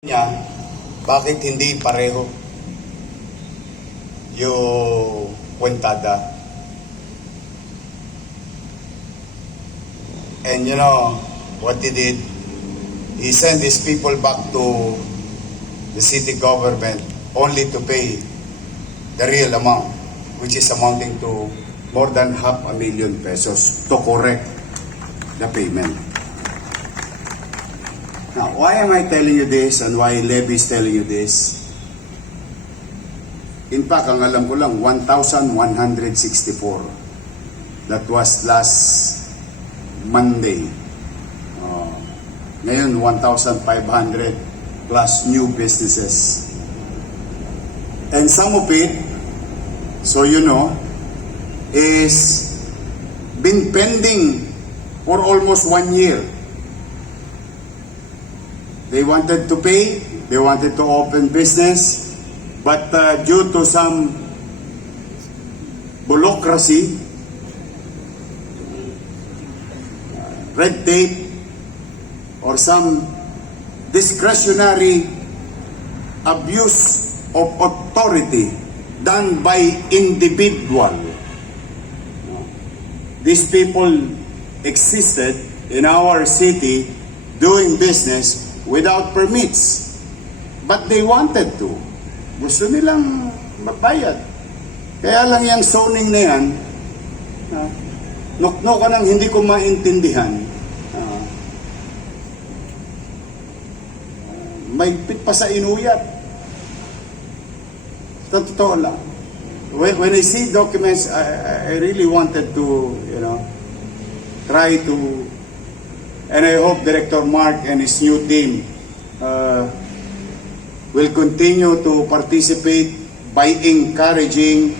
Niya, bakit hindi pareho yung kwentada? And you know what he did? He sent these people back to the city government only to pay the real amount, which is amounting to more than 500,000 pesos to correct the payment. Now, why am I telling you this and why Levy is telling you this? In fact, ang alam ko lang, 1,164. That was last Monday. Ngayon, 1,500 plus new businesses. And some of it, so you know, is been pending for almost 1 year. They wanted to pay, they wanted to open business, but due to some bureaucracy, red tape, or some discretionary abuse of authority done by individual. These people existed in our city doing business without permits. But they wanted to. Gusto nilang magbayad. Kaya lang yung zoning na yan, nokno ka nang hindi ko maintindihan. Mahigpit pa sa inuyat. Sa totoo lang. When I see documents, I really wanted to, try to. And I hope Director Mark and his new team will continue to participate by encouraging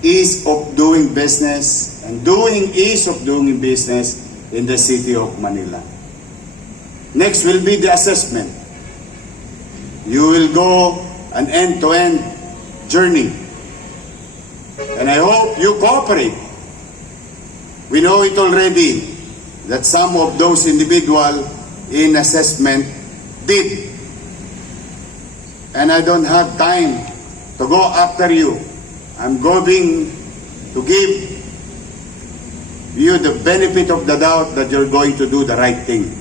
ease of doing business and ease of doing business in the city of Manila. Next will be the assessment. You will go an end-to-end journey. And I hope you cooperate. We know it already that some of those individuals in assessment did. And I don't have time to go after you. I'm going to give you the benefit of the doubt that you're going to do the right thing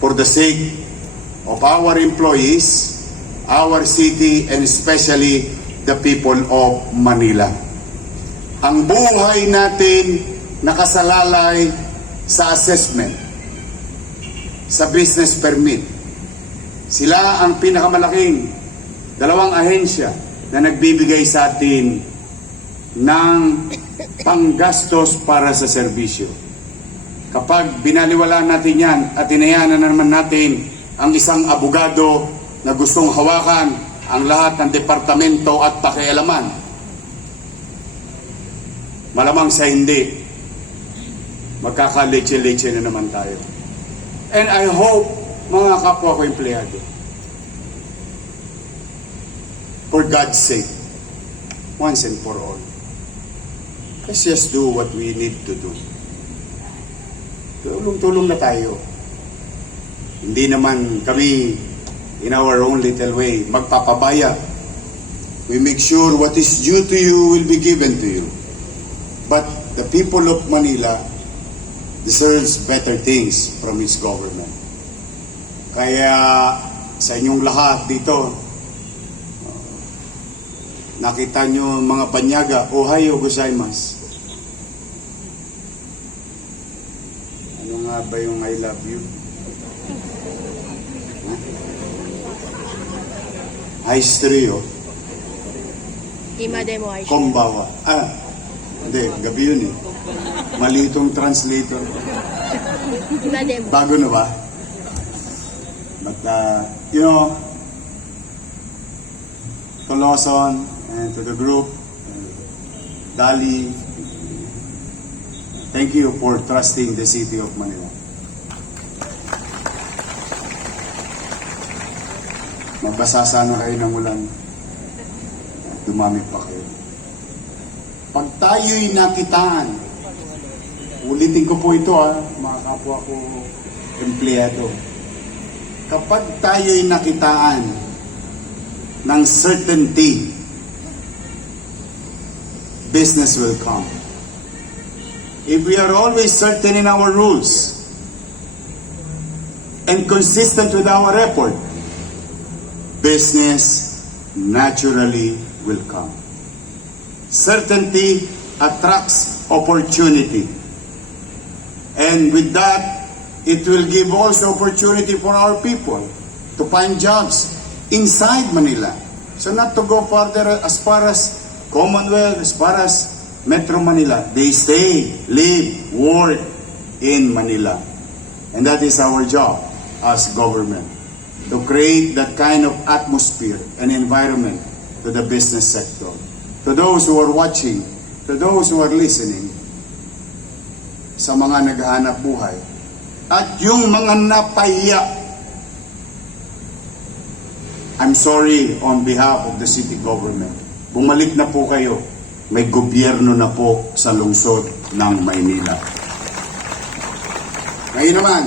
for the sake of our employees, our city, and especially the people of Manila. Ang buhay natin nakasalalay sa assessment, sa business permit. Sila ang pinakamalaking dalawang ahensya na nagbibigay sa atin ng panggastos para sa serbisyo. Kapag binaliwala natin yan at inayanan naman natin ang isang abogado na gustong hawakan ang lahat ng departamento at pakialaman, malamang sa hindi, magkakaleche-leche na naman tayo. And I hope, mga kapwa ko empleyado, for God's sake, once and for all, let's just do what we need to do. Tulong-tulong na tayo. Hindi naman kami, in our own little way, magpapabaya. We make sure what is due to you will be given to you. But the people of Manila deserves better things from its government. Kaya sa inyong lahat dito, nakita nyo mga panyaga, Ohayo gozaimasu. Ano nga ba yung I love you? History, Ima demo ay Kombawa. Hindi, gabi yun eh. Mali itong translator. Ima demo. Bago na ba? But, to Lawson and to the group, Dali, thank you for trusting the city of Manila. Magbasa sana kayo ng ulan. Dumami pa kayo. Pag tayo'y nakitaan, ulitin ko po ito mga kapwa ko empleyado. kapag tayo'y nakitaan ng certainty, business will come. If we are always certain in our rules and consistent with our effort, business naturally will come. Certainty attracts opportunity. And with that, it will give also opportunity for our people to find jobs inside Manila. So not to go further as far as Commonwealth, as far as Metro Manila. They stay, live, work in Manila. And that is our job as government, to create that kind of atmosphere and environment to the business sector. To those who are watching, to those who are listening, sa mga naghahanap buhay, at yung mga napahiya, I'm sorry on behalf of the city government. Bumalik na po kayo. May gobyerno na po sa lungsod ng Maynila. Ngayon naman,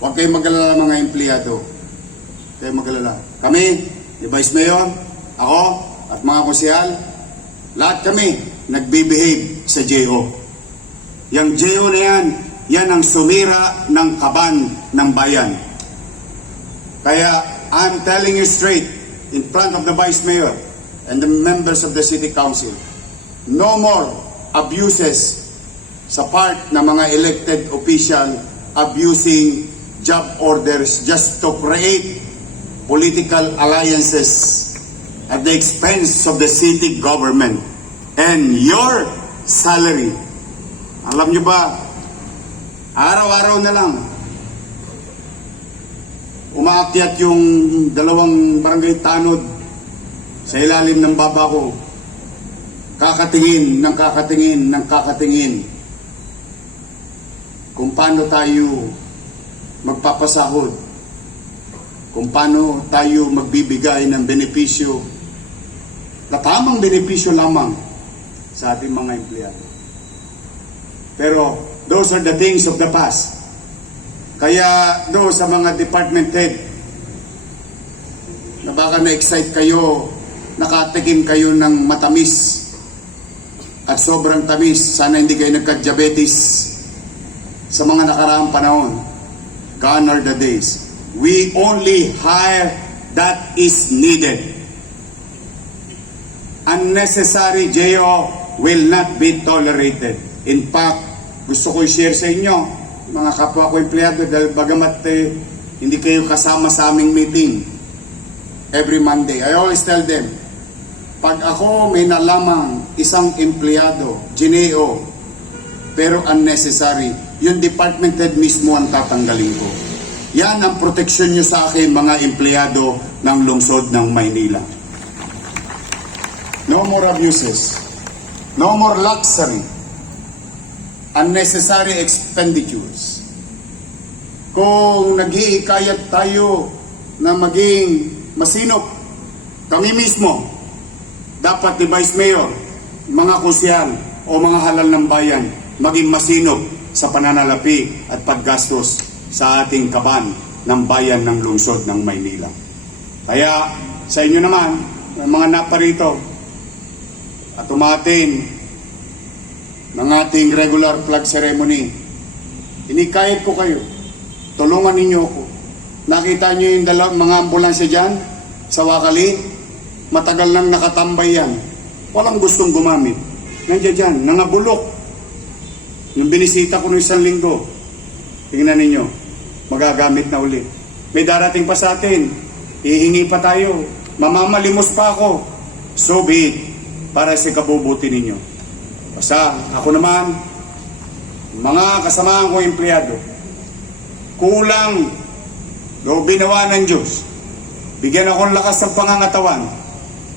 huwag kayong mag-alala mga empleyado. Huwag kayong mag-alala. Kami, ni Vice Mayor, ako, at mga konsyal, lahat kami nagbibehave sa JO. Yang JO na yan ang sumira ng kaban ng bayan. Kaya, I'm telling you straight, in front of the Vice Mayor and the members of the City Council, no more abuses sa part ng mga elected official abusing job orders just to create political alliances at the expense of the city government and your salary. Alam nyo ba, araw-araw na lang, umaakyat yung dalawang barangay tanod sa ilalim ng baba ko. Kakatingin ng kakatingin kung paano tayo magpapasahod, kung paano tayo magbibigay ng benepisyo, na tamang benepisyo lamang sa ating mga empleyado. Pero those are the things of the past. Kaya doon sa mga department head na baka na-excite kayo, nakatikim kayo ng matamis at sobrang tamis, sana hindi kayo nagka-diabetes sa mga nakaraang panahon. Gone are the days. We only hire that is needed. Unnecessary JO will not be tolerated. In fact, gusto ko i-share sa inyo, mga kapwa ko empleyado, dahil bagamat hindi kayo kasama sa aming meeting every Monday. I always tell them, pag ako may nalamang isang empleyado, GNO, pero unnecessary, yung department head mismo ang tatanggalin ko. Yan ang proteksyon nyo sa akin, mga empleyado ng lungsod ng Maynila. No more abuses. No more luxury. Unnecessary expenditures. Kung nag-iikayat tayo na maging masinop, kami mismo, dapat ni Vice Mayor, mga konsyal o mga halal ng bayan, maging masinop sa pananalapi at paggastos sa ating kaban ng bayan ng lungsod ng Maynila. Kaya sa inyo naman, mga naparito at umatin ng ating regular flag ceremony, inikayat ko kayo, tulungan ninyo ako. Nakita nyo yung mga ambulansya dyan sa Wakali, matagal nang nakatambay yan, walang gustong gumamit. Nandiyan dyan, nangabulok. Yung binisita ko noong isang linggo, tingnan ninyo, magagamit na uli. May darating pa sa atin, hihingi pa tayo, mamamalimos pa ako. So be it, para sa kabubuti ninyo. Basta ako naman, mga kasamahan ko empleyado, kulang o binawa ng Diyos, bigyan ako ng lakas ng pangangatawan,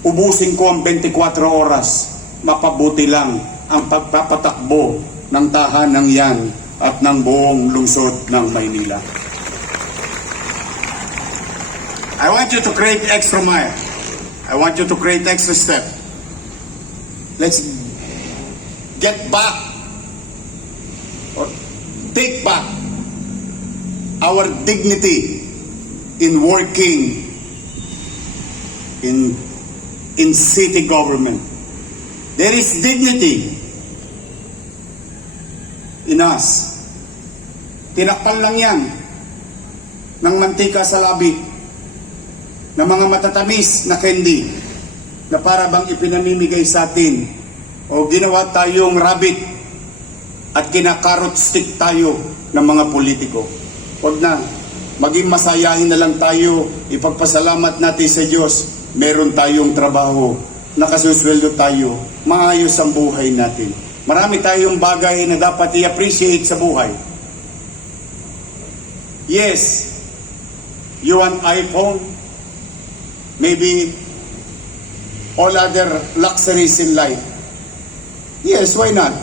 ubusin ko ang 24 oras, mapabuti lang ang pagpapatakbo ng tahanang yan at ng buong lungsod ng Maynila. I want you to create extra mile. I want you to create extra step. Let's get back or take back our dignity in working in city government. There is dignity in us. Tinakpan lang yan ng mantika sa labi, ng mga matatamis na candy na para bang ipinamimigay sa atin, o ginawa tayong rabbit at kinakarot stick tayo ng mga politiko. Huwag na, maging masayahin na lang tayo, ipagpasalamat natin sa Diyos, meron tayong trabaho, nakasusweldo tayo, maayos ang buhay natin. Marami tayong bagay na dapat i-appreciate sa buhay. Yes, you want iPhone, maybe all other luxuries in life. Yes, why not?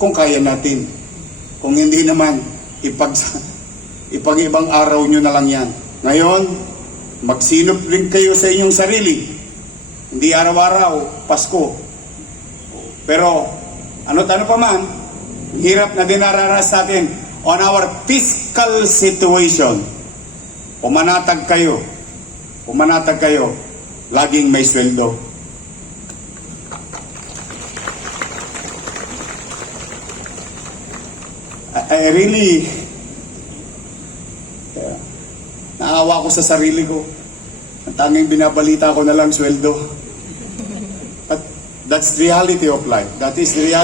Kung kaya natin. Kung hindi naman, ipag-ibang araw nyo na lang yan. Ngayon, magsinop rin kayo sa inyong sarili. Hindi araw-araw, Pasko. Pero, ano pa man, hirap na dinararas natin on our fiscal situation. Pumanatag kayo, laging may sweldo. I really, naawa ko sa sarili ko. Ang tanging binabalita ko na lang sweldo. But that's reality of life. That is the reality.